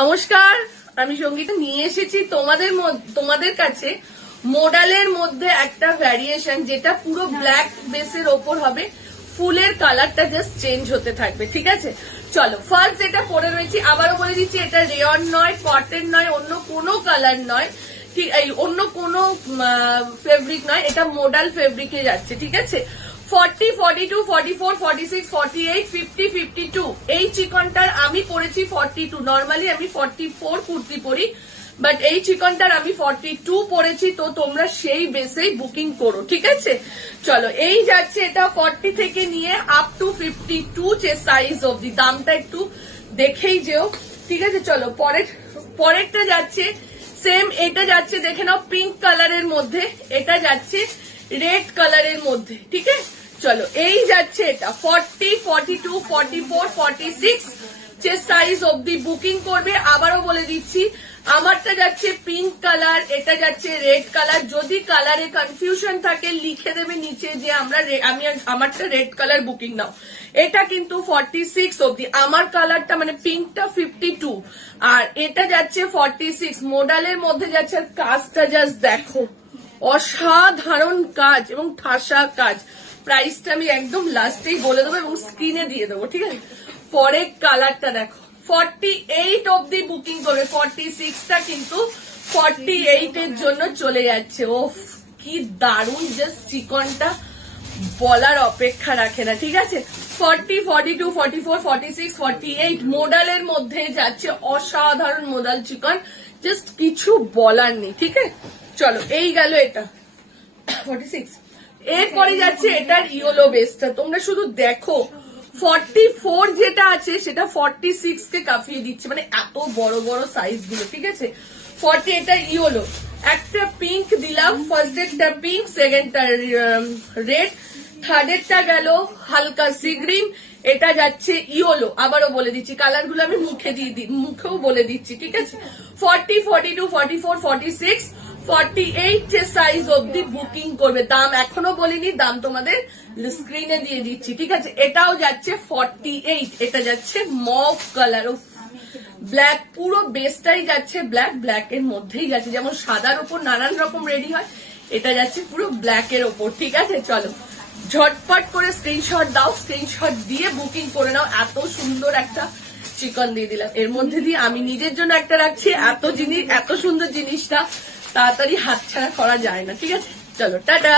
নমস্কার, আমি সঙ্গীতা নিয়ে এসেছি তোমাদের কাছে মডেলের মধ্যে একটা ভ্যারিয়েশন, যেটা পুরো ব্ল্যাক বেসের ওপর হবে। ফুলের কালারটা জাস্ট চেঞ্জ হতে থাকবে, ঠিক আছে? চলো, ফার্স্ট যেটা পরে রয়েছি, আবারও বলে দিচ্ছি, এটা রেয়ন নয়, কটন নয়, অন্য কোনো কালার নয়, ঠিক, এই অন্য কোনো ফেব্রিক নয়, এটা মডেল ফেব্রিকে যাচ্ছে, ঠিক আছে? 40, 42, 44, 46, 48, 50, 52 এই চিকনটার আমি পরেছি 42। নর্মালি আমি 44 কুর্তি পরি, বাট এই চিকনটার আমি 42 পরেছি। তো তোমরা সেই বেসেই বুকিং করো, ঠিক আছে? চলো, এই যাচ্ছে এটা 40 থেকে নিয়ে আপ টু 52 সাইজ অবধি। দামটা একটু দেখেই যেও, ঠিক আছে? চলো, পরেরটা যাচ্ছে সেম, এটা যাচ্ছে দেখে নাও পিঙ্ক কালারের মধ্যে, এটা যাচ্ছে রেড কালারের মধ্যে, ঠিক আছে? চলো, এই যাচ্ছে এটা 40, 42, 44, 46 সাইজ অবধি বুকিং করবে। আবারও বলে দিচ্ছি, আমারটা যাচ্ছে পিঙ্ক কালার, এটা যাচ্ছে রেড কালার। যদি কালারে কনফিউশন থাকে লিখে দেবে নিচে যে আমারটা রেড কালার বুকিং নাও। এটা কিন্তু 46 অবধি। আমার কালারটা মানে পিঙ্কটা 52 আর এটা যাচ্ছে 46। মডেলের মধ্যে যাচ্ছে, কাজটা জাস্ট দেখো, অসাধারণ কাজ এবং ঠাসা কাজ। প্রাইসটা আমি একদম লাস্টেই বলে দেবো এবং স্ক্রিনে দিয়ে দেবো, ঠিক আছে? পরের কালারটা দেখো, 48 অবধি বুকিং করবে। 46টা কিন্তু 48 এর জন্য চলে যাচ্ছে। ও কি দারুণ, জাস্ট চিকনটা বলার অপেক্ষা রাখে না, ঠিক আছে? 40, 42, 44, 46, 48 মডেলের মধ্যে যাচ্ছে। অসাধারণ মডেল চিকন, জাস্ট কিছু বলার নেই, ঠিক আছে? চলো, এই গেল এটা 46। এরপরে যাচ্ছে এটার ইয়েলো বেসটা। তোমরা শুধু দেখো, 44 যেটা আছে সেটা 46 কে কাঁপিয়ে দিচ্ছে, মানে এত বড় বড় সাইজ গুলো, ঠিক আছে? 40 এটা ইয়েলো, একটা পিঙ্ক দিলাম, ফার্স্ট এরটা পিঙ্ক, সেকেন্ডটা রেড, থার্ড এরটা গেল হালকা সি গ্রিন, এটা যাচ্ছে ইয়েলো। আবারও বলে দিচ্ছি, কালার গুলো আমি মুখেও বলে দিচ্ছি, ঠিক আছে? 40, 42, 44, 46, 48 সাইজ অবধি বুকিং করবে। দাম এখনো বলিনি, দাম তোমাদের স্ক্রিনে দিয়ে দিচ্ছি, ঠিক আছে? এটাও যাচ্ছে 48, এটা যাচ্ছে মভ কালার, ব্ল্যাক, পুরো বেসটাই যাচ্ছে ব্ল্যাক, ব্ল্যাক এর মধ্যেই যাচ্ছে। যেমন সাদার উপর নানান রকম রেডি হয়, এটা যাচ্ছে পুরো ব্ল্যাক এর ওপর, ঠিক আছে? চলো, ঝটপট করে স্ক্রিনশট দাও, স্ক্রিনশট দিয়ে বুকিং করে নাও। এত সুন্দর একটা চিকন দিয়ে দিলাম, এর মধ্যে দিয়ে আমি নিজের জন্য একটা রাখছি। এত সুন্দর জিনিসটা তাড়াতাড়ি হাতছাড়া করা যায় না, ঠিক আছে? চলো, টাটা।